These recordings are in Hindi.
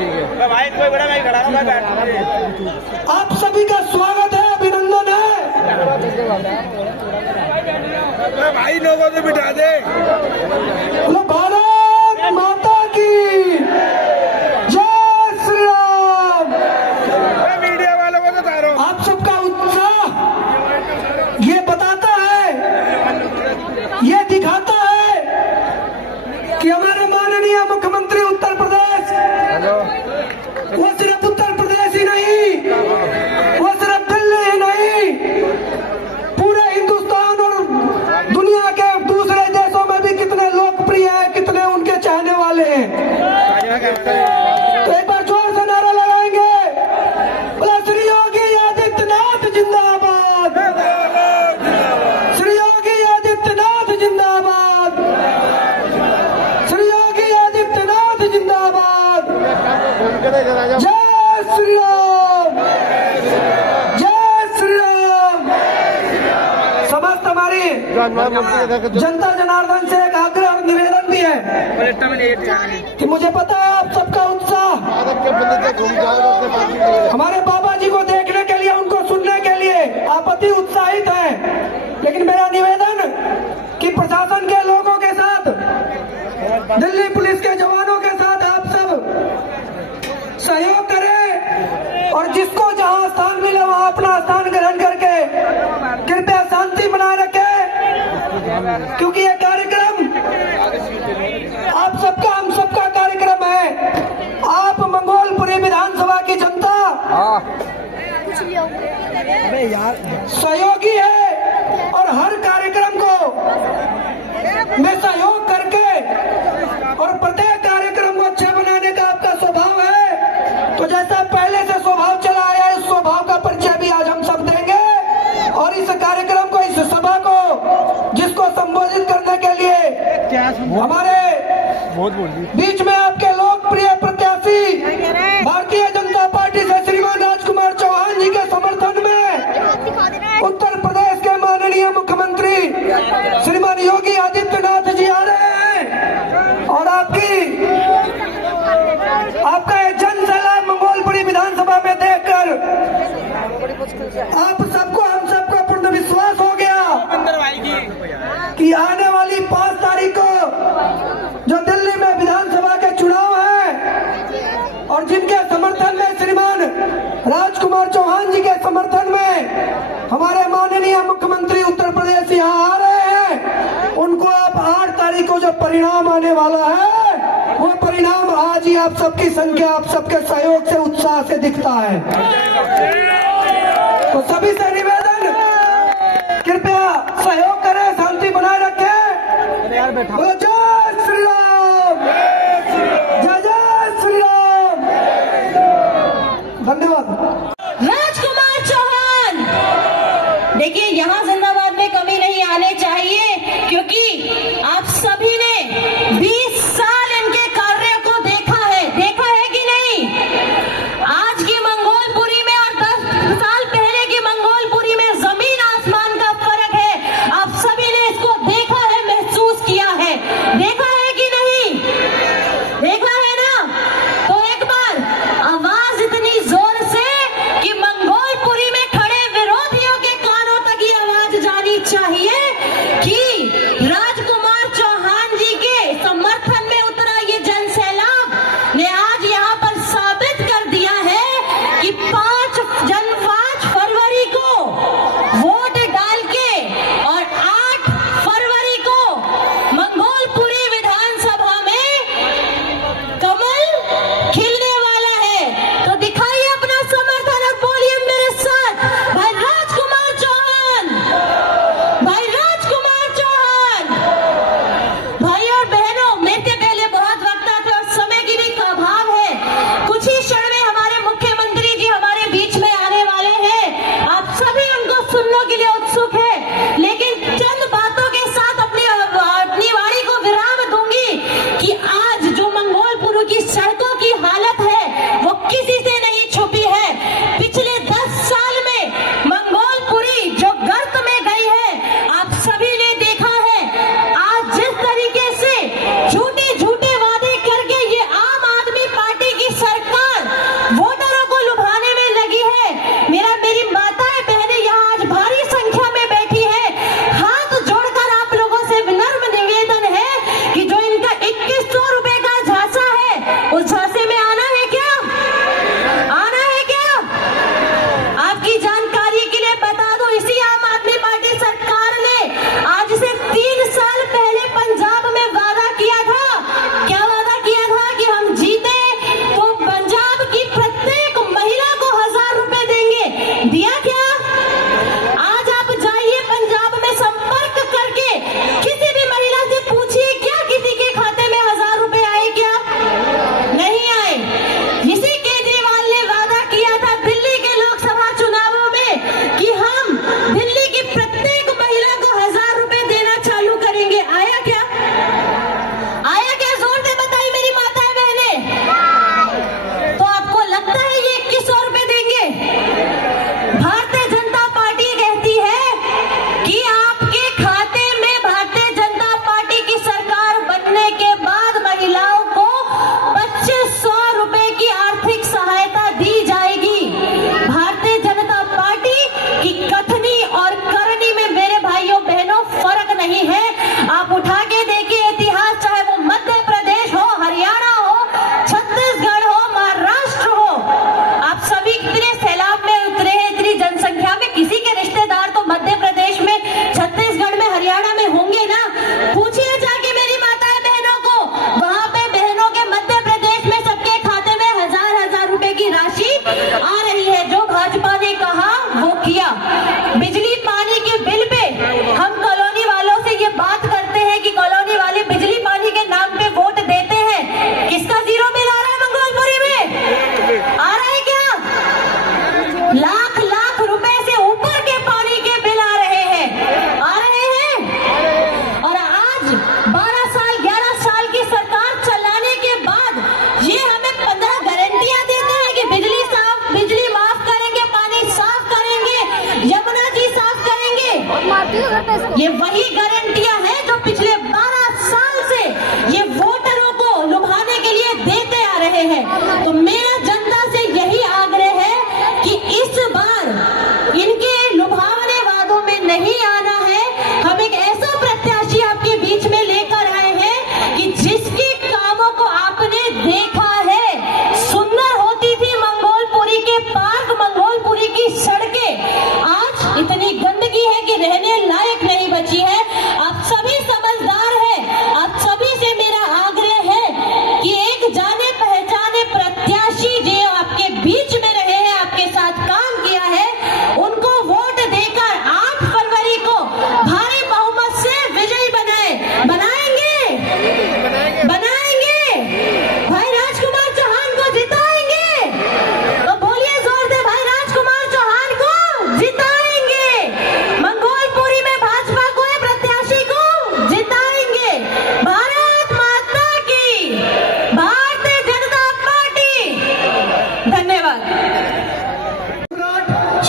भाई कोई बड़ा मैं खड़ा हूं भाई। आप सभी का स्वागत है, अभिनंदन है। भाई लोगों से बिठा दे। बोलो भारत माता की जय श्री राम। मीडिया वालों को बता रहा हूं, आप सबका उत्साह ये बताता है, ये दिखाता है कि हमारे माननीय मुख्यमंत्री उत्तर प्रदेश, वो सिर्फ उत्तर प्रदेश ही नहीं, वो सिर्फ दिल्ली ही नहीं, पूरे हिंदुस्तान और दुनिया के दूसरे देशों में भी कितने लोकप्रिय है, कितने उनके चाहने वाले हैं। तो एक बार जोर से नारा लगाएंगे, बोला श्री योगी आदित्यनाथ जिंदाबाद, श्री योगी आदित्यनाथ जिंदाबाद, श्री योगी आदित्यनाथ जिंदाबाद। जय श्री राम, जय श्री राम। समस्त हमारी जनता जनार्दन से एक आग्रह और निवेदन भी है कि मुझे पता है आप सबका उत्साह हमारे बाबा जी को देखने के लिए, उनको सुनने के लिए आप अति उत्साहित हैं, लेकिन मेरा निवेदन कि प्रशासन के लोगों के साथ, दिल्ली पुलिस के जवानों के साथ आप सब सहयोग करें और जिसको जहां स्थान मिले वहां अपना स्थान ग्रहण करके कृपया शांति बनाए रखें, क्योंकि ये कार्यक्रम आप सबका, हम सबका कार्यक्रम है। आप मंगोलपुरी विधानसभा की जनता सहयोगी है और हर कार्यक्रम को में सहयोग करके और प्रत्येक कार्यक्रम को अच्छे बनाने का आपका स्वभाव है। तो जैसा पहले से स्वभाव चला आया है, इस स्वभाव का परिचय भी आज हम सब देंगे और इस कार्यक्रम को, इस सभा को, जिसको संबोधित करने के लिए हमारे बीच में आपके लोकप्रिय प्रत्याशी भारतीय जनता पार्टी से श्रीमान राजकुमार चौहान जी के समर्थन में उत्तर प्रदेश के माननीय मुख्यमंत्री श्रीमान योगी आदित्यनाथ जी आ रहे हैं और आपका एक जन सैलाब मंगोलपुरी विधानसभा में देखकर आप सबको, हम सबको पूर्ण विश्वास हो गया कि आने वाली 5 तारीख को जो दिल्ली में विधानसभा के चुनाव है और जिनके समर्थन में श्रीमान राजकुमार चौहान जी के समर्थन में हमारे माननीय मुख्यमंत्री उत्तर प्रदेश यहाँ आ रहे हैं, उनको आप 8 तारीख को जो परिणाम आने वाला है, वो परिणाम आज ही आप सबकी संख्या, आप सबके सहयोग से, उत्साह से दिखता है। तो सभी से निवेदन, कृपया सहयोग करें, शांति बनाए रखें। जय श्री राम, जय जय श्री राम। धन्यवाद। राजकुमार चौहान, देखिए यहाँ जिंदाबाद में कमी नहीं आने चाहिए, क्योंकि आप सभी ने 20 साल इनके कार्य को देखा है कि नहीं। आज की मंगोलपुरी में और 10 साल पहले की मंगोलपुरी में जमीन आसमान का फर्क है। आप सभी ने इसको देखा है, महसूस किया है, देखा है कि नहीं, देखा है ना। तो एक बार आवाज इतनी जोर से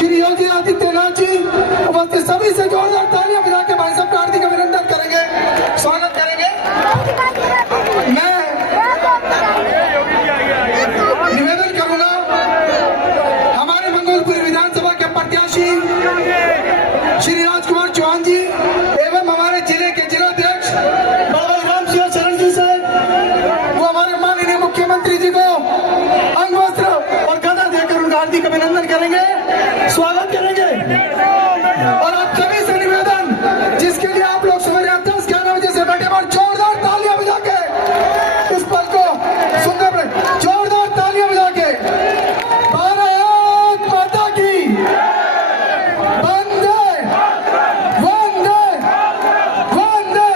श्री योगी आदित्यनाथ जी उपस्थित सभी से जोरदार तालियां बजा के भाई साहब का हार्दिक अभिनंदन करेंगे, स्वागत करेंगे। मैं निवेदन करूंगा हमारे मंगोलपुरी विधानसभा के प्रत्याशी श्री राजकुमार चौहान जी एवं हमारे जिले के जिलाध्यक्ष बाबा राम सिंह शरण जी से वो हमारे माननीय मुख्यमंत्री जी को अंग वस्त्र और गदा देकर उनका हार्दिक अभिनंदन करेंगे, स्वागत करेंगे। और आप सभी से निवेदन, जिसके लिए आप लोग सवेरे 10-11 बजे से बैठे और जोरदार तालियां बजा के इस पल को सुंदर बने, जोरदार तालियां बजा के भारत माता की वंदे वंदे वंदे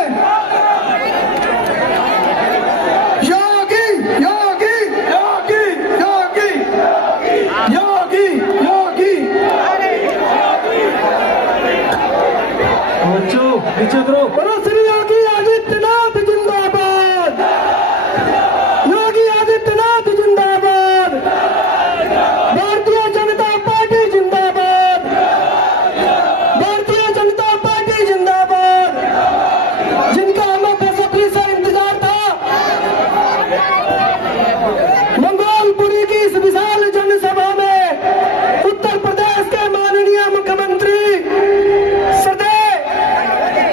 योगी योगी योगी योगी योगी योगी बोलो श्री योगी आदित्यनाथ जिंदाबाद, योगी आदित्यनाथ जिंदाबाद, भारतीय जनता पार्टी जिंदाबाद, भारतीय जनता पार्टी जिंदाबाद। जिनका हमें बेसब्री से इंतजार था, मंगोलपुरी की इस विशाल जनसभा में उत्तर प्रदेश के माननीय मुख्यमंत्री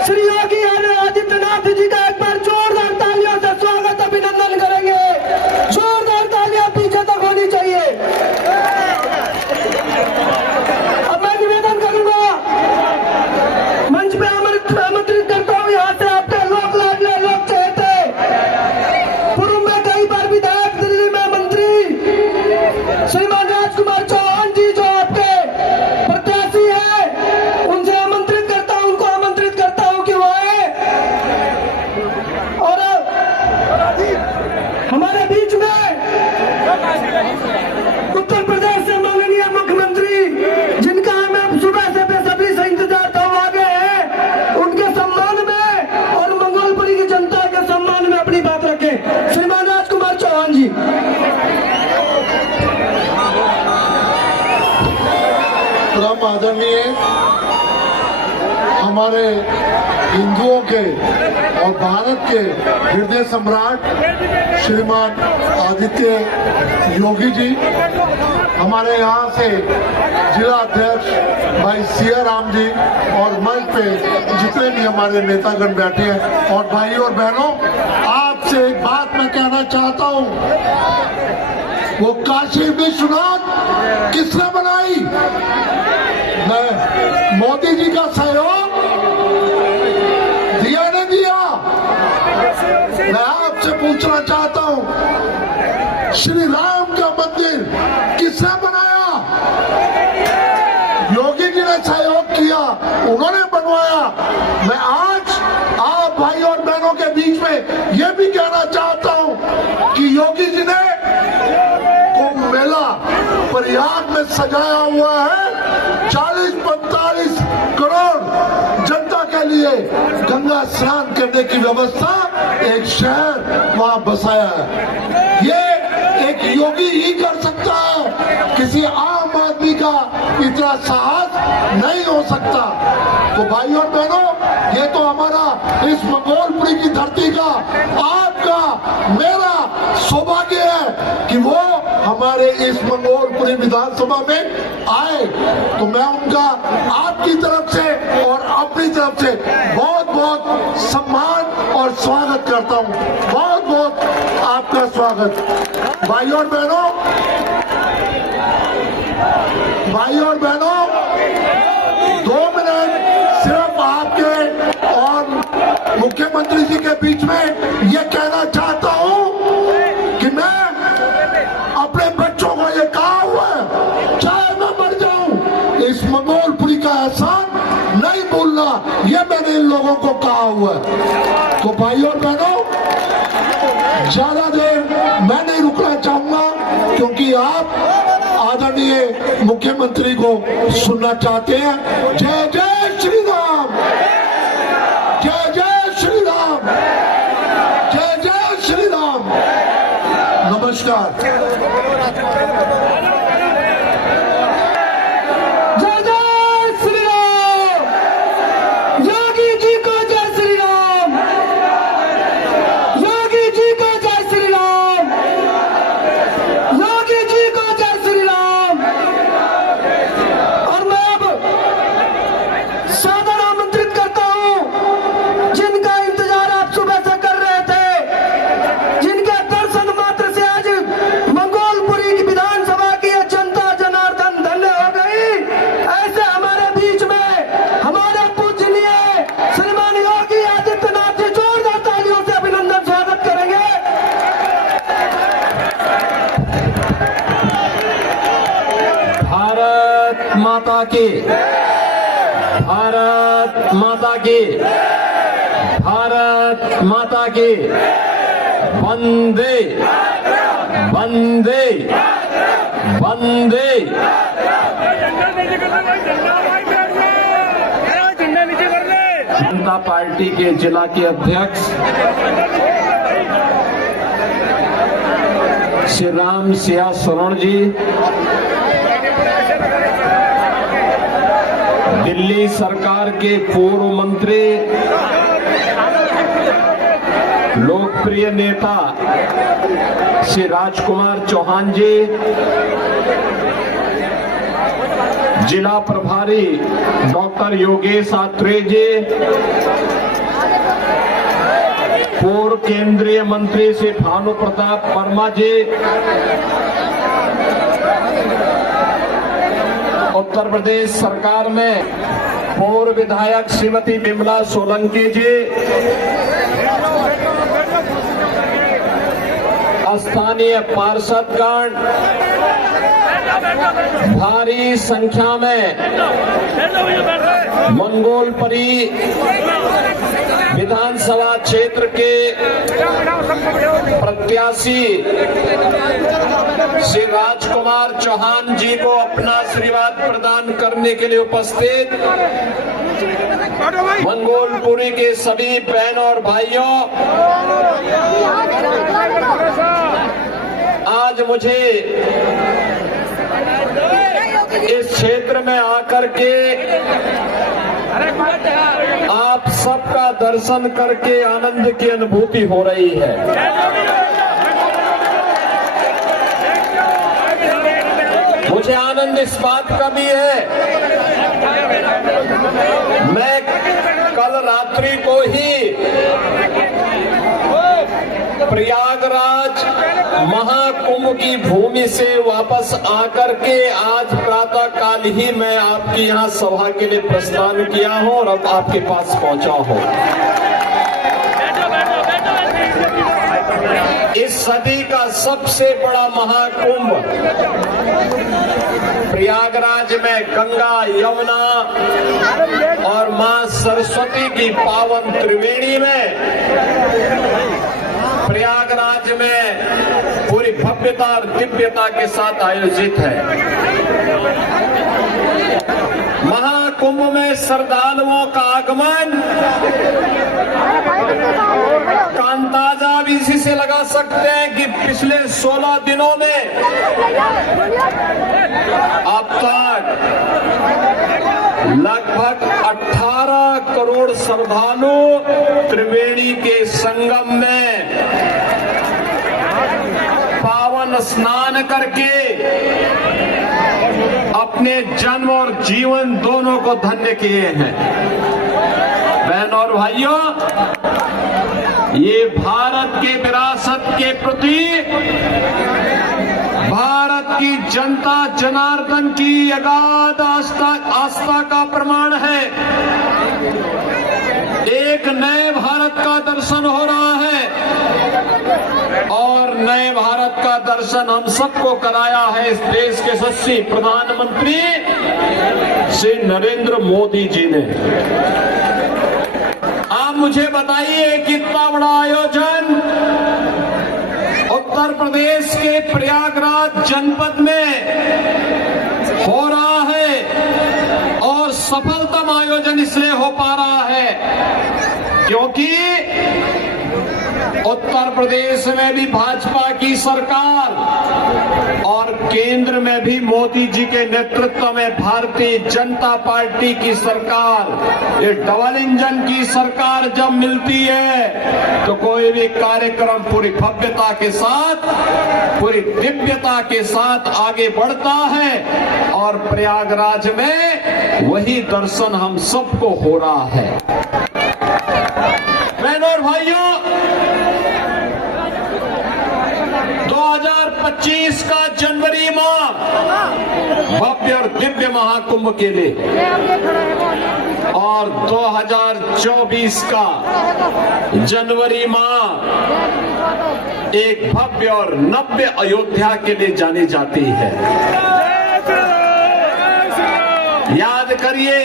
श्री योगी आदित्यनाथ जी का एक बार जोरदार तालियों से स्वागत अभिनंदन करेंगे, जोरदार तालियां पीछे तक होनी चाहिए। अब मैं निवेदन करूंगा, मंच पे आमंत्रित करता हूं यहाँ से आपके लोक लाडले लोक चहेते पूर्व में कई बार विधायक, दिल्ली में मंत्री श्रीमान राजकुमार चौहान जी जो आपके प्रत्याशी है, उनसे आमंत्रित करता हूं, उनको आमंत्रित करता हूं कि वो आए और हमारे बीच में उत्तर प्रदेश से माननीय मुख्यमंत्री जिनका हमें सुबह से बेसब्री से इंतजार था, वो आ गए हैं। उनके सम्मान में और मंगोलपुरी की जनता के सम्मान में अपनी बात रखें, श्रीमान राजकुमार चौहान जी। परम आदरणीय हमारे हिंदुओं के और भारत के हृदय सम्राट श्रीमान आदित्य योगी जी, हमारे यहाँ से जिला अध्यक्ष भाई सिया राम जी और मंच पे जितने भी हमारे नेतागण बैठे हैं, और भाई और बहनों, आपसे एक बात मैं कहना चाहता हूँ, वो काशी विश्वनाथ किसने बनाई? मैं मोदी जी का सहयोग दिया नहीं दिया? मैं आपसे पूछना चाहता हूं, श्री राम का मंदिर किसने बनाया? योगी जी ने सहयोग किया, उन्होंने बनवाया। मैं आज आप भाई और बहनों के बीच में यह भी कहना चाहता हूं कि योगी जी ने कुंभ मेला प्रयाग में सजाया हुआ है, 40-45 करोड़ जनता के लिए गंगा स्नान करने की व्यवस्था, एक शहर वहां बसाया है। ये एक योगी ही कर सकता है, किसी आम आदमी का इतना साहस नहीं हो सकता। तो भाई और बहनों, ये तो हमारा इस मंगोलपुरी की धरती का, आपका, मेरा सौभाग्य है कि वो हमारे इस मंगोलपुरी विधानसभा में आए। तो मैं उनका आपकी तरफ से और अपनी तरफ से बहुत बहुत सम्मान और स्वागत करता हूं। बहुत बहुत आपका स्वागत। भाई और बहनों, भाई और बहनों, 2 मिनट सिर्फ आपके और मुख्यमंत्री जी के बीच में ये कहना चाहता हूं कि मैं अपने बच्चों को ये कहा हुआ है, चाहे मैं मर जाऊं, इस मंगोलपुरी का एहसान नहीं भूलना, ये मैंने इन लोगों को कहा हुआ है। तो भाई और बहनों, ज्यादा देर मैं नहीं रुकना चाहूंगा, क्योंकि आप आदरणीय मुख्यमंत्री को सुनना चाहते हैं। जय जय श्री राम, जय जय श्री राम, जय जय श्री राम। नमस्कार। जय माता की, भारत माता की, भारत माता की। वंदे वंदे वंदे। जनता पार्टी के जिला के अध्यक्ष श्री राम सिया शरण जी, दिल्ली सरकार के पूर्व मंत्री, लोकप्रिय नेता श्री राजकुमार चौहान जी, जिला प्रभारी डॉक्टर योगेश आत्रेय जी, पूर्व केंद्रीय मंत्री श्री भानु प्रताप वर्मा जी, उत्तर प्रदेश सरकार में पूर्व विधायक श्रीमती विमला सोलंकी जी, स्थानीय पार्षदगण, भारी संख्या में मंगोलपरी विधानसभा क्षेत्र के प्रत्याशी श्री राजकुमार चौहान जी को अपना आशीर्वाद प्रदान करने के लिए उपस्थित मंगोलपुरी के सभी बहनों और भाइयों, आज मुझे इस क्षेत्र में आकर के आप सबका दर्शन करके आनंद की अनुभूति हो रही है। मुझे आनंद इस बात का भी है, मैं कल रात्रि को ही प्रयागराज महाकुंभ की भूमि से वापस आकर के आज प्रातः काल ही मैं आपकी यहाँ सभा के लिए प्रस्थान किया हूँ और अब आपके पास पहुंचा हूँ। इस सदी का सबसे बड़ा महाकुंभ प्रयागराज में गंगा, यमुना और मां सरस्वती की पावन त्रिवेणी में प्रयागराज में पूरी भव्यता और दिव्यता के साथ आयोजित है। महाकुंभ में श्रद्धालुओं का आगमन का अंदाजा भी इसी से लगा सकते हैं कि पिछले 16 दिनों में अब तक लगभग 18 करोड़ श्रद्धालु त्रिवेणी के संगम में पावन स्नान करके अपने जन्म और जीवन दोनों को धन्य किए हैं। बहनों और भाइयों, ये भारत के विरासत के प्रति भारत की जनता जनार्दन की अगाध आस्था का प्रमाण है। एक नए भारत का दर्शन हो रहा है और नए भारत का दर्शन हम सबको कराया है इस देश के यशस्वी प्रधानमंत्री श्री नरेंद्र मोदी जी ने। आप मुझे बताइए कितना बड़ा आयोजन उत्तर प्रदेश के प्रयागराज जनपद में हो रहा है और सफलतम आयोजन इसलिए हो पा रहा है क्योंकि उत्तर प्रदेश में भी भाजपा की सरकार और केंद्र में भी मोदी जी के नेतृत्व में भारतीय जनता पार्टी की सरकार, ये डबल इंजन की सरकार जब मिलती है तो कोई भी कार्यक्रम पूरी भव्यता के साथ, पूरी दिव्यता के साथ आगे बढ़ता है और प्रयागराज में वही दर्शन हम सबको हो रहा है। बहनों और भाइयों, 2025 का जनवरी माह भव्य और दिव्य महाकुंभ के लिए और 2024 का जनवरी माह एक भव्य और नव्य अयोध्या के लिए जानी जाती है। करिए,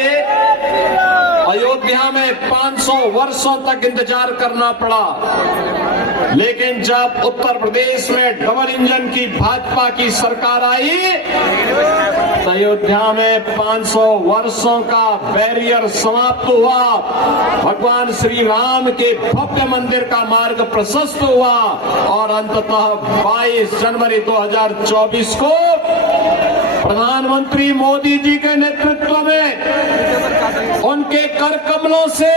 अयोध्या में 500 वर्षों तक इंतजार करना पड़ा, लेकिन जब उत्तर प्रदेश में डबल इंजन की भाजपा की सरकार आई तो अयोध्या में 500 वर्षों का बैरियर समाप्त हुआ। भगवान श्री राम के भव्य मंदिर का मार्ग प्रशस्त हुआ और अंततः 22 जनवरी 2024 को प्रधानमंत्री मोदी जी के नेतृत्व में उनके कर कमलों से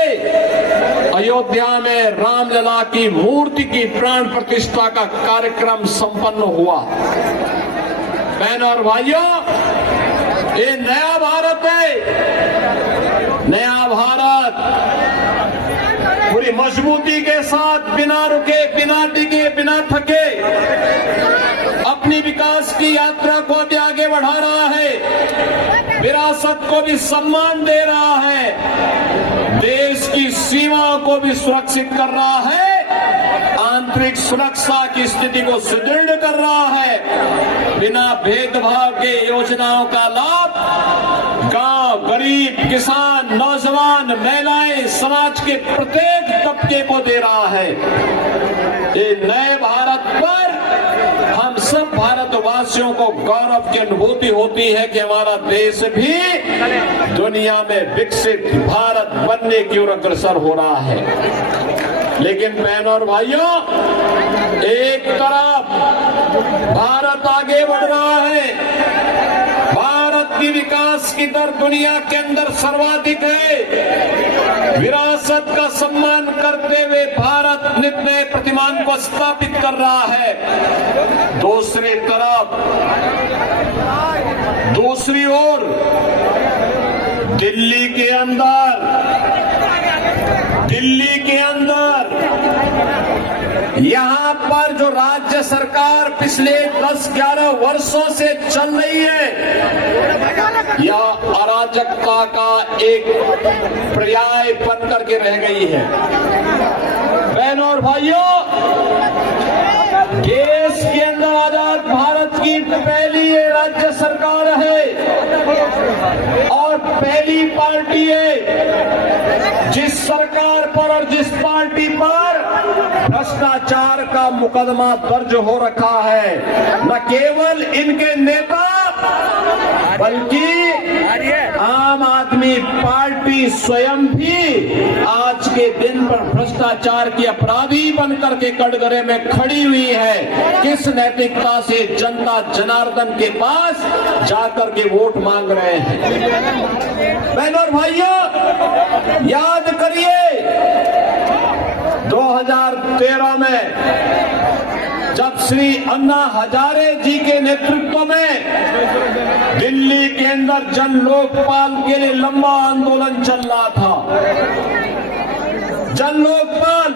अयोध्या में रामलला की मूर्ति की प्राण प्रतिष्ठा का कार्यक्रम संपन्न हुआ। बहनों और भाइयों, ये नया भारत है। नया भारत पूरी मजबूती के साथ, बिना रुके, बिना डिगे, बिना थके अपनी विकास की यात्रा को भी आगे बढ़ा रहा है, विरासत को भी सम्मान दे रहा है, देश की सीमाओं को भी सुरक्षित कर रहा है, आंतरिक सुरक्षा की स्थिति को सुदृढ़ कर रहा है। बिना भेदभाव के योजनाओं का लाभ गांव, गरीब, किसान, नौजवान, महिलाएं, समाज के प्रत्येक तबके को दे रहा है। ये नए भारत पर हम सब भारतवासियों को गौरव की अनुभूति होती है कि हमारा देश भी दुनिया में विकसित भारत बनने की ओर अग्रसर हो रहा है। लेकिन बहनों और भाइयों, एक तरफ भारत आगे बढ़ रहा है, भारत की विकास की दर दुनिया के अंदर सर्वाधिक है, विरासत का सम्मान करते हुए भारत नित नए प्रतिमान को स्थापित कर रहा है। दूसरी तरफ, दूसरी ओर दिल्ली के अंदर यहां पर जो राज्य सरकार पिछले 10-11 वर्षों से चल रही है, यह अराजकता का एक पर्याय बन करके रह गई है। बहनों और भाइयों, देश के अंदर आजाद भारत की पहली ये राज्य सरकार है और पहली पार्टी है जिस सरकार पर और जिस पार्टी पर भ्रष्टाचार का मुकदमा दर्ज हो रखा है। न केवल इनके नेता बल्कि आम आदमी पार्टी स्वयं भी आज के दिन पर भ्रष्टाचार की अपराधी बनकर के कटघरे में खड़ी हुई है। किस नैतिकता से जनता जनार्दन के पास जाकर के वोट मांग रहे हैं। बहनों और भाइयों, याद करिए 2013 में जब श्री अन्ना हजारे जी के नेतृत्व में दिल्ली के अंदर जन लोकपाल के लिए लंबा आंदोलन चल रहा था, जन लोकपाल,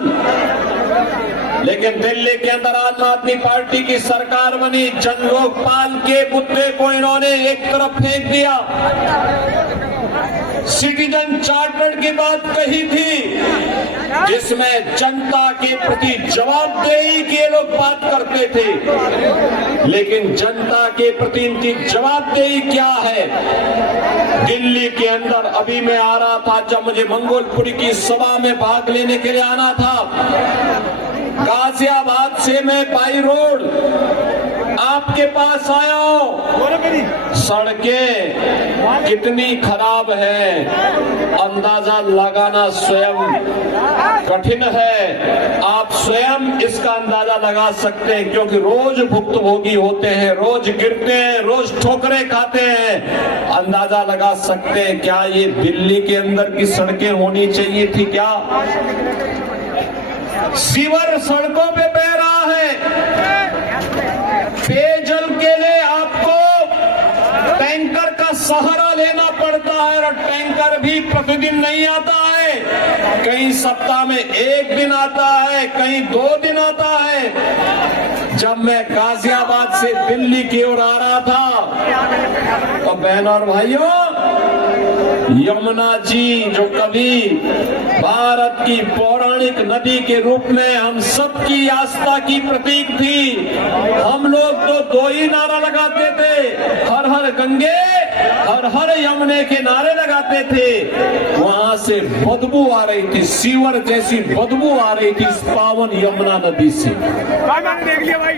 लेकिन दिल्ली के अंदर आम आदमी पार्टी की सरकार बनी। जन लोकपाल के मुद्दे को इन्होंने एक तरफ फेंक दिया। सिटीजन चार्टर की बात कही थी जिसमें जनता के प्रति जवाबदेही के लोग बात करते थे, लेकिन जनता के प्रति इनकी जवाबदेही क्या है। दिल्ली के अंदर अभी मैं आ रहा था, जब मुझे मंगोलपुरी की सभा में भाग लेने के लिए आना था, गाजियाबाद से मैं बाई रोड आपके पास आया हूं। सड़कें कितनी खराब है, अंदाजा लगाना स्वयं कठिन है। आप स्वयं इसका अंदाजा लगा सकते हैं, क्योंकि रोज भुक्तभोगी होते हैं, रोज गिरते हैं, रोज ठोकरें खाते हैं। अंदाजा लगा सकते हैं क्या ये दिल्ली के अंदर की सड़कें होनी चाहिए थी क्या? सीवर सड़कों पे बह रहा है। पेयजल के लिए आपको टैंकर का सहारा लेना पड़ता है और टैंकर भी प्रतिदिन नहीं आता है, कहीं सप्ताह में 1 दिन आता है, कहीं 2 दिन आता है। जब मैं गाजियाबाद से दिल्ली की ओर आ रहा था तो बहनों और भाइयों, यमुना जी जो कभी भारत की पौराणिक नदी के रूप में हम सबकी आस्था की प्रतीक थी, हम लोग तो 2 ही नारा लगाते थे, हर हर गंगे हर हर यमुने के नारे लगाते थे, वहां से बदबू आ रही थी, सीवर जैसी बदबू आ रही थी इस पावन यमुना नदी से। मैंने देख लिया भाई,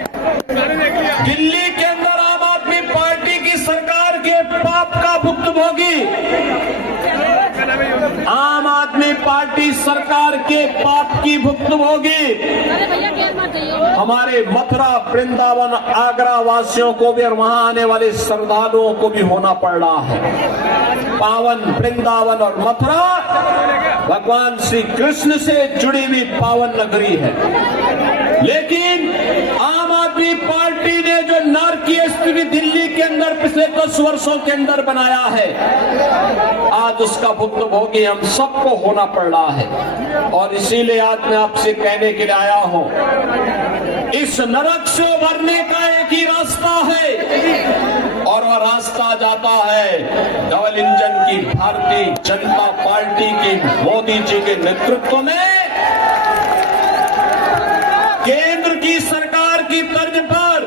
मैंने देख लिया। दिल्ली के अंदर आम आदमी पार्टी की सरकार के पाप का भुक्तभोगी, आम आदमी पार्टी सरकार के पाप की भुक्तभोगी हमारे मथुरा, वृंदावन, आगरा वासियों को भी और वहां आने वाले श्रद्धालुओं को भी होना पड़ रहा है। पावन वृंदावन और मथुरा भगवान श्री कृष्ण से जुड़ी हुई पावन नगरी है, लेकिन आम आदमी पार्टी ने जो नारकीय स्थिति दिल्ली के अंदर पिछले 10 वर्षों के अंदर बनाया है, आज उसका भुक्तभोगी हम सबको होना पड़ रहा है। और इसीलिए आज मैं आपसे कहने के लिए आया हूं, इस नरक से उभरने का एक ही रास्ता है, और वह रास्ता जाता है डबल इंजन की भारतीय जनता पार्टी के मोदी जी के नेतृत्व में केंद्र की सरकार की तर्ज पर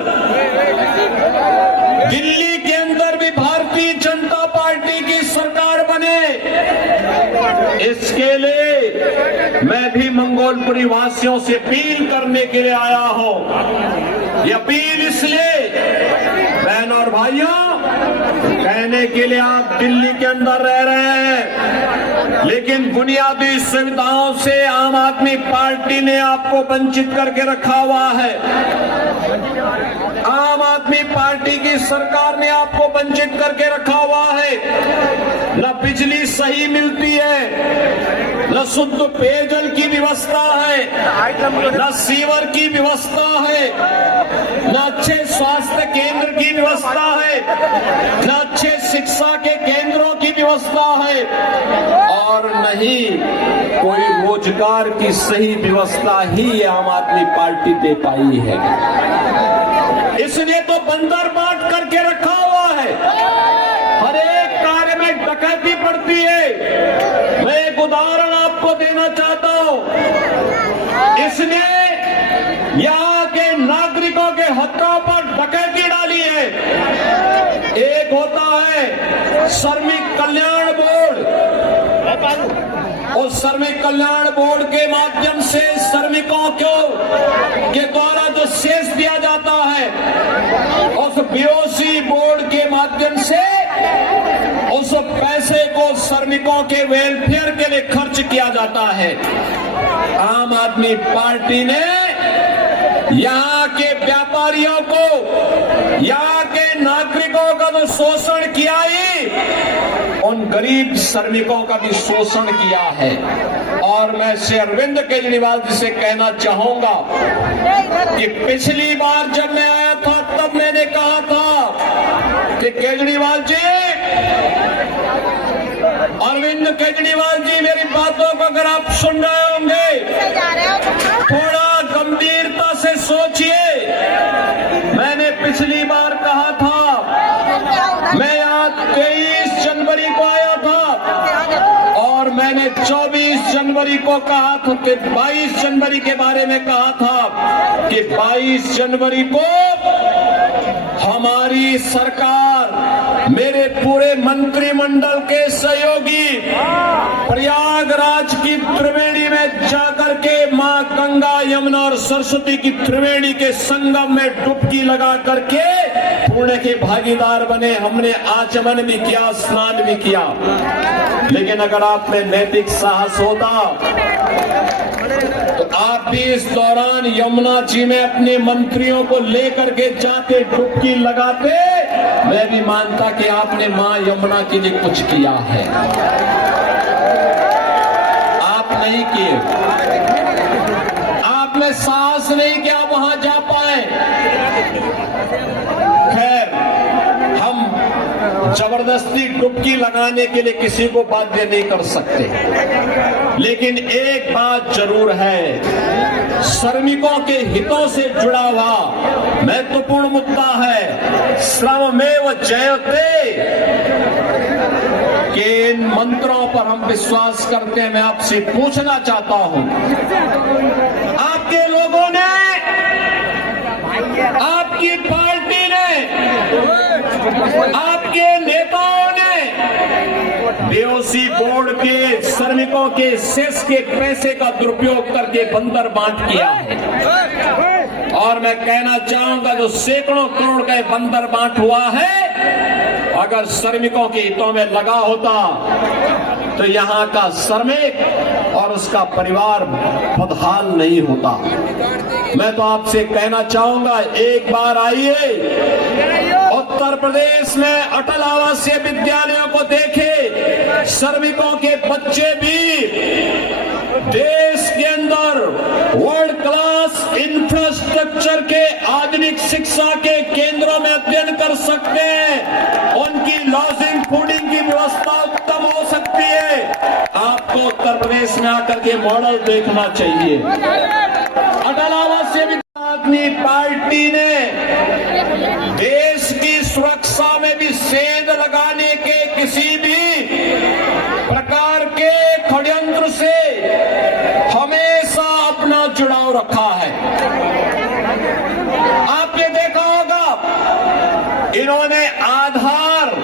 दिल्ली के अंदर भी भारतीय जनता पार्टी की सरकार बने। इसके लिए मैं भी मंगोलपुरी वासियों से अपील करने के लिए आया हूं। ये अपील इसलिए, बहनों और भाइयों, कहने के लिए आप दिल्ली के अंदर रह रहे हैं, लेकिन बुनियादी सुविधाओं से आम आदमी पार्टी ने आपको वंचित करके रखा हुआ है। आम आदमी पार्टी की सरकार ने आपको वंचित करके रखा हुआ है। न बिजली सही मिलती है, न शुद्ध पेयजल की व्यवस्था है, न सीवर की व्यवस्था है, न अच्छे स्वास्थ्य केंद्र की व्यवस्था है, न अच्छे शिक्षा के केंद्रों की व्यवस्था है, और नहीं कोई रोजगार की सही व्यवस्था ही आम आदमी पार्टी दे पाई है। इसलिए तो बंदर बांट करके रखा हुआ है, हर एक कार्य में डकैती पड़ती है। मैं एक उदाहरण आपको देना चाहता हूं, इसने यहाँ के नागरिकों के हकों पर डकैती डाली है। एक होता है श्रमिक कल्याण बोर्ड, और श्रमिक कल्याण बोर्ड के माध्यम से श्रमिकों के द्वारा जो शेष दिया जाता है, उस बीओसी बोर्ड के माध्यम से उस पैसे को श्रमिकों के वेलफेयर के लिए खर्च किया जाता है। आम आदमी पार्टी ने यहाँ के व्यापारियों को, यहाँ के नागरिकों का जो शोषण किया ही, उन गरीब श्रमिकों का भी शोषण किया है। और मैं श्री अरविंद केजरीवाल जी से कहना चाहूंगा कि पिछली बार जब मैं आया था तब मैंने कहा था कि केजरीवाल जी, अरविंद केजरीवाल जी, मेरी बातों को अगर आप सुन रहे होंगे, थोड़ा गंभीरता से सोचिए। मैंने पिछली बार कहा था, मैं यहाँ 23 जनवरी को आया था, और मैंने 24 जनवरी को कहा था कि 22 जनवरी के बारे में कहा था कि 22 जनवरी को हमारी सरकार, मेरे पूरे मंत्रिमंडल के सहयोगी प्रयागराज की त्रिवेणी में जाकर के मां गंगा, यमुना और सरस्वती की त्रिवेणी के संगम में डुबकी लगा करके पुण्य के भागीदार बने। हमने आचमन भी किया, स्नान भी किया। लेकिन अगर आप में नैतिक साहस होता तो आप भी इस दौरान यमुना जी में अपने मंत्रियों को लेकर के जाते, डुबकी लगाते। मैं भी मानता कि आपने मां यमुना के लिए कुछ किया है। आप नहीं किए, आपने साहस नहीं किया वहां जा पाए। खैर, हम जबरदस्ती डुबकी लगाने के लिए किसी को बाध्य नहीं कर सकते, लेकिन एक बात जरूर है, श्रमिकों के हितों से जुड़ा हुआ महत्वपूर्ण मुद्दा है, श्रममेव जयते के इन मंत्रों पर हम विश्वास करते हैं। मैं आपसे पूछना चाहता हूं, आपके लोगों ने, आपकी पार्टी ने, आपके नेताओं श्रमिकों के सेस के पैसे का दुरुपयोग करके बंदर बांट किया है। और मैं कहना चाहूंगा जो सैकड़ों करोड़ का बंदर बांट हुआ है, अगर श्रमिकों के हितों में लगा होता तो यहां का श्रमिक और उसका परिवार बदहाल नहीं होता। मैं तो आपसे कहना चाहूंगा, एक बार आइए उत्तर प्रदेश में अटल आवासीय विद्यालयों को देखे। श्रमिकों के बच्चे भी देश के अंदर वर्ल्ड क्लास इंफ्रास्ट्रक्चर के आधुनिक शिक्षा के केंद्रों में अध्ययन कर सकते हैं। उनकी लॉजिंग फूडिंग की व्यवस्था उत्तम हो सकती है। आपको उत्तर प्रदेश में आकर के मॉडल देखना चाहिए। अटल आवासीय आदमी पार्टी ने देश की सुरक्षा में भी सेंध लगाने के किसी भी प्रकार के षड्यंत्र से हमेशा अपना जुड़ाव रखा है। आपने देखा होगा, इन्होंने आधार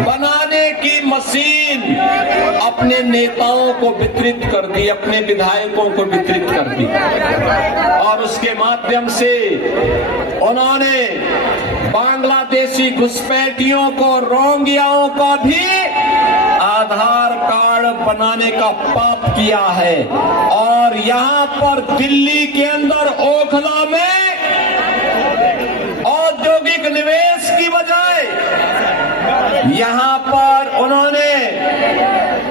बनाने की मशीन अपने नेताओं को वितरित कर दी, अपने विधायकों को वितरित कर दी, और उसके माध्यम से उन्होंने बांग्लादेशी घुसपैठियों को, रोहिंग्याओं का भी आधार कार्ड बनाने का पाप किया है। और यहां पर दिल्ली के अंदर ओखला में औद्योगिक निवेश की बजाय यहां पर उन्होंने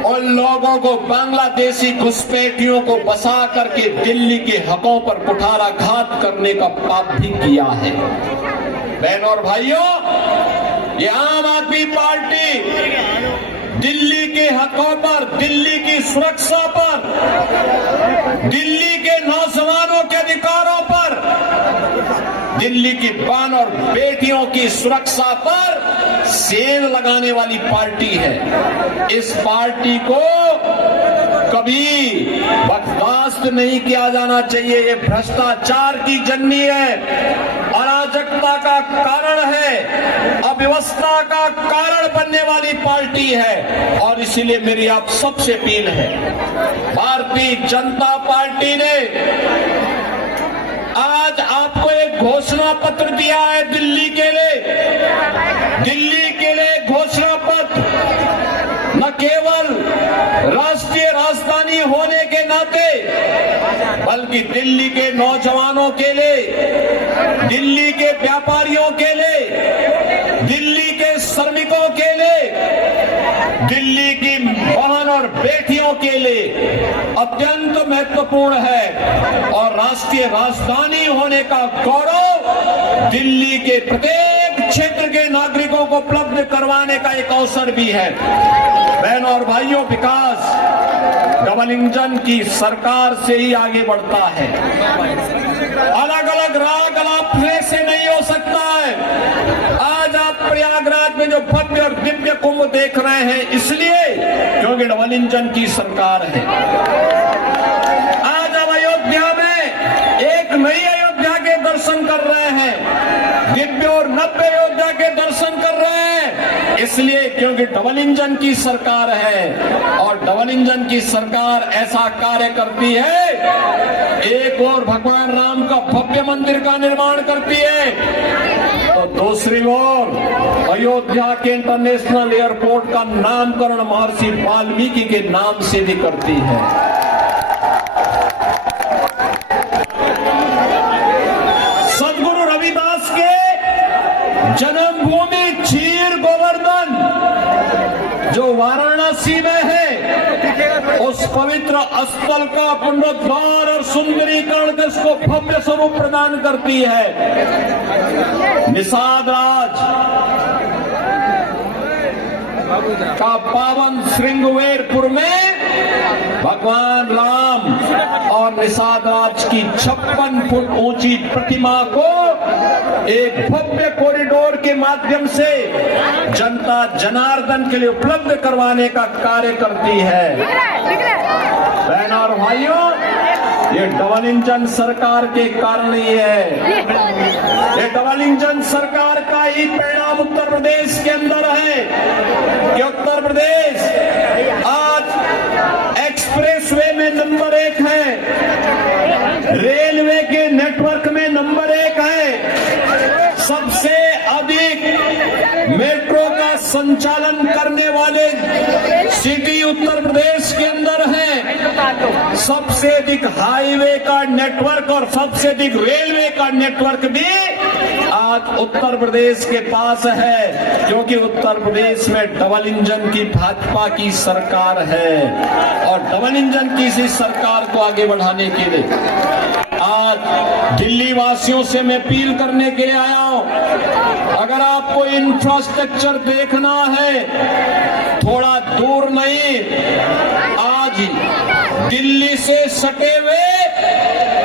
उन लोगों को, बांग्लादेशी घुसपैठियों को बसा करके दिल्ली के हकों पर कुठाराघात करने का पाप भी किया है। बहनों और भाइयों, ये आम आदमी पार्टी दिल्ली के हकों पर, दिल्ली की सुरक्षा पर, दिल्ली के नौजवानों के अधिकारों पर, दिल्ली की बहन और बेटियों की सुरक्षा पर सेल लगाने वाली पार्टी है। इस पार्टी को कभी बर्दाश्त नहीं किया जाना चाहिए। ये भ्रष्टाचार की जननी है, अराजकता का कारण है, अव्यवस्था का कारण बनने वाली पार्टी है। और इसीलिए मेरी आप सबसे अपील है, भारतीय जनता पार्टी ने आज आपको एक घोषणा पत्र दिया है दिल्ली के लिए। दिल्ली के लिए घोषणा पत्र न केवल राष्ट्रीय राजधानी होने के नाते, बल्कि दिल्ली के नौजवानों के लिए, दिल्ली के व्यापारियों के लिए, दिल्ली के श्रमिकों के लिए, दिल्ली की बहन और बेटियों के लिए अत्यंत महत्वपूर्ण है। और राष्ट्रीय राजधानी होने का गौरव दिल्ली के प्रत्येक क्षेत्र के नागरिकों को उपलब्ध करवाने का एक अवसर भी है। बहनों और भाइयों, विकास डबल इंजन की सरकार से ही आगे बढ़ता है। अलग अलग राग अलापने से नहीं हो सकता है। आज आप प्रयागराज में जो भव्य और दिव्य कुंभ देख रहे हैं, इसलिए क्योंकि डबल इंजन की सरकार है। आज हम अयोध्या में एक नई अयोध्या के दर्शन कर रहे हैं, दिव्य और नव्य अयोध्या के दर्शन कर रहे हैं, इसलिए क्योंकि डबल इंजन की सरकार है। और डबल इंजन की सरकार ऐसा कार्य करती है, एक और भगवान राम का भव्य मंदिर का निर्माण करती है, तो दूसरी ओर अयोध्या के इंटरनेशनल एयरपोर्ट का नामकरण महर्षि वाल्मीकि के नाम से भी करती है। सदगुरु रविदास के जन्मभूमि क्षीर गोवर्धन जो वाराणसी में है, उस पवित्र स्थल का पुनरुद्धार और सुंदरीकरण देश को भव्य स्वरूप प्रदान करती है। निषाद राज का पावन श्रृंगवेरपुर में भगवान राम और निषाद राज की 56 फुट ऊंची प्रतिमा को एक भव्य कॉरिडोर के माध्यम से जनता जनार्दन के लिए उपलब्ध करवाने का कार्य करती है। बहनों और भाइयों, ये डबल इंजन सरकार के कारण ही है। ये डबल इंजन सरकार का ही परिणाम उत्तर प्रदेश के अंदर है कि उत्तर प्रदेश आज करने वाले सिटी उत्तर प्रदेश के अंदर है। सबसे अधिक हाईवे का नेटवर्क और सबसे अधिक रेलवे का नेटवर्क भी आज उत्तर प्रदेश के पास है, क्योंकि उत्तर प्रदेश में डबल इंजन की भाजपा की सरकार है। और डबल इंजन की इसी सरकार को आगे बढ़ाने के लिए आज दिल्ली वासियों से मैं अपील करने के लिए आया हूं। अगर आपको इंफ्रास्ट्रक्चर देखना है, थोड़ा दूर नहीं, आज दिल्ली से सटे हुए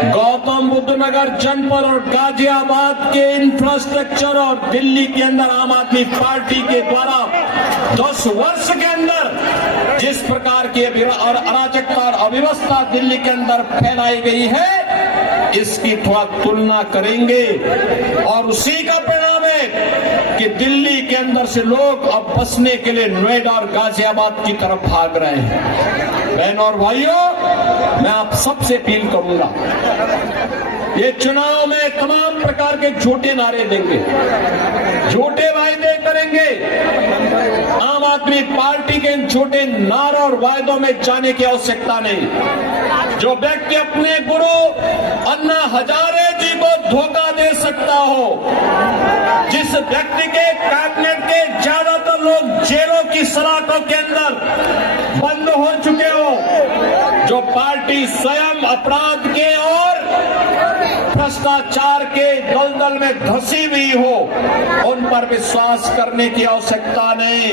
गौतम बुद्ध नगर जनपद और गाजियाबाद के इंफ्रास्ट्रक्चर और दिल्ली के अंदर आम आदमी पार्टी के द्वारा 10 वर्ष के अंदर जिस प्रकार की और अराजकता और अव्यवस्था दिल्ली के अंदर फैलाई गई है, इसकी थोड़ा तुलना करेंगे और उसी का परिणाम है कि दिल्ली के अंदर से लोग अब बसने के लिए नोएडा और गाजियाबाद की तरफ भाग रहे हैं। बहनों और भाइयों, मैं आप सबसे अपील करूंगा, ये चुनाव में तमाम प्रकार के झूठे नारे देंगे, झूठे वायदे करेंगे। आम आदमी पार्टी के इन झूठे नारों और वायदों में जाने की आवश्यकता नहीं। जो व्यक्ति अपने गुरु अन्ना हजारे जी को धोखा दे सकता हो, जिस व्यक्ति के कैबिनेट के ज्यादातर लोग जेलों की सलाखों के अंदर बंद हो चुके हो, जो पार्टी स्वयं अपराध के और भ्रष्टाचार के दलदल में धंसी हुई हो, उन पर विश्वास करने की आवश्यकता नहीं।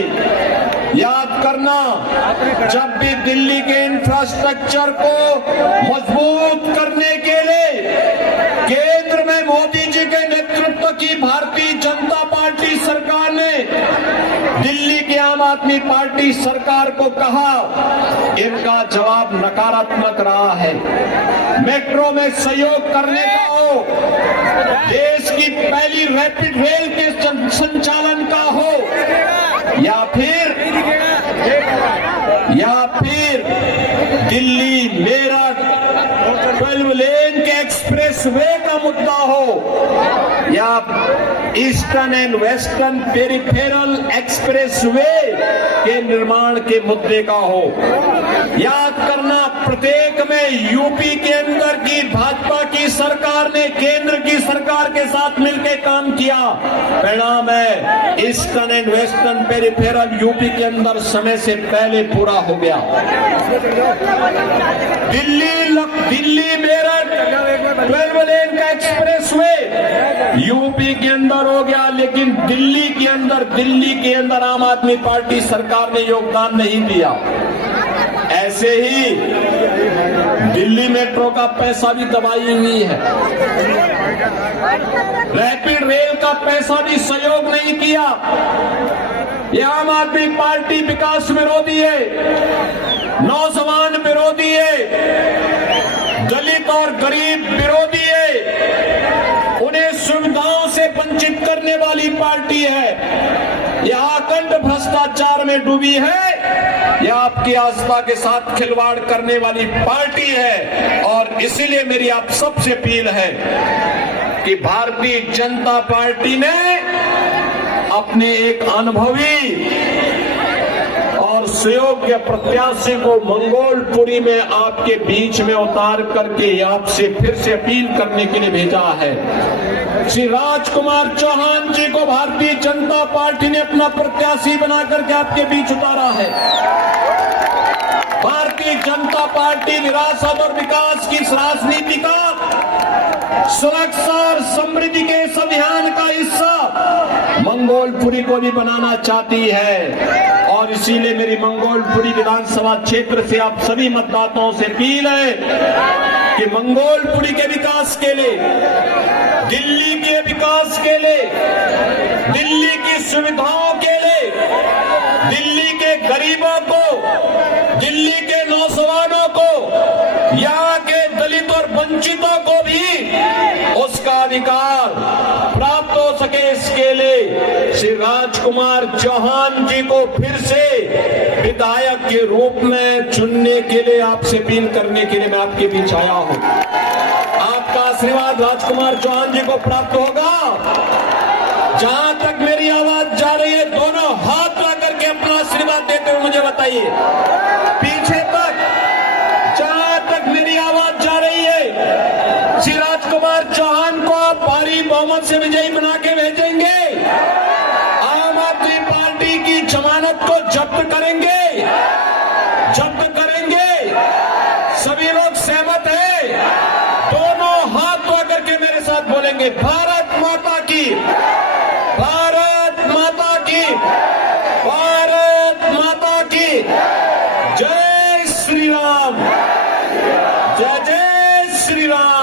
याद करना, जब भी दिल्ली के इंफ्रास्ट्रक्चर को मजबूत करने के लिए केंद्र में मोदी जी के नेतृत्व की भारतीय जनता पार्टी सरकार ने दिल्ली की आम आदमी पार्टी सरकार को कहा, इनका जवाब नकारात्मक रहा है। मेट्रो में सहयोग करने का हो, देश की पहली रैपिड रेल के संचालन का हो, या फिर दिल्ली मेरठ 12 लेन के एक्सप्रेस वे का मुद्दा हो, या eastern and western peripheral express way के निर्माण के मुद्दे का हो। याद करना, प्रत्येक में यूपी के अंदर की भाजपा की सरकार ने केंद्र की सरकार के साथ मिलकर काम किया, परिणाम है eastern and western peripheral UP के अंदर समय से पहले पूरा हो गया। दिल्ली मेरठ 12 लेन का एक्सप्रेस वे यूपी के अंदर हो गया, लेकिन दिल्ली के अंदर आम आदमी पार्टी सरकार ने योगदान नहीं दिया। ऐसे ही दिल्ली मेट्रो का पैसा भी दबाई हुई है, रैपिड रेल का पैसा भी सहयोग नहीं किया। ये आम आदमी पार्टी विकास विरोधी है, नौजवान विरोधी है, दलित और गरीब विरोधी है, उन्हें सुविधाओं से वंचित करने वाली पार्टी है। यह अखंड भ्रष्टाचार में डूबी है, यह आपकी आस्था के साथ खिलवाड़ करने वाली पार्टी है। और इसीलिए मेरी आप सबसे अपील है कि भारतीय जनता पार्टी ने अपने एक अनुभवी और सुयोग्य प्रत्याशी को मंगोलपुरी में आपके बीच में उतार करके आपसे फिर से अपील करने के लिए भेजा है। श्री राजकुमार चौहान जी को भारतीय जनता पार्टी ने अपना प्रत्याशी बना करके आपके बीच उतारा है। भारतीय जनता पार्टी विरासत और विकास की इस राजनीति का, सुरक्षा और समृद्धि के इस अभियान का हिस्सा मंगोलपुरी को भी बनाना चाहती है। और इसीलिए मेरी मंगोलपुरी विधानसभा क्षेत्र से आप सभी मतदाताओं से अपील है कि मंगोलपुरी के विकास के लिए, दिल्ली के विकास के लिए, दिल्ली की सुविधाओं के लिए, दिल्ली के गरीबों को, दिल्ली के नौजवानों को, यहाँ के दलित और वंचितों को भी उसका अधिकार प्राप्त हो सके, इसके लिए श्री राजकुमार चौहान जी को फिर से विधायक के रूप में चुनने के लिए आपसे अपील करने के लिए मैं आपके बीच आया हूं। आपका आशीर्वाद राजकुमार चौहान जी को प्राप्त होगा। जहां तक मेरी आवाज जा रही है, दोनों हाथ ला करके अपना आशीर्वाद देते हो मुझे बताइए। पीछे तक जहां तक मेरी आवाज जा रही है, श्री राजकुमार चौहान को आप भारी बहुमत से विजयी बना के भेजेंगे। आम आदमी पार्टी की जमानत को जब्त करेंगे, जब्त करेंगे। सभी लोग सहमत है? दोनों हाथ धो करके मेरे साथ बोलेंगे, भारत माता की, भारत माता की, भारत माता की जय श्री राम, जय जय श्री राम।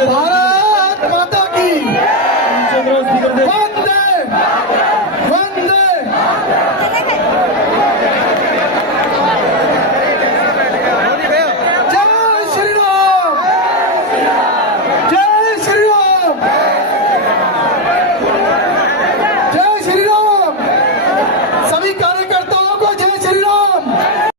भारत माता की, वंदे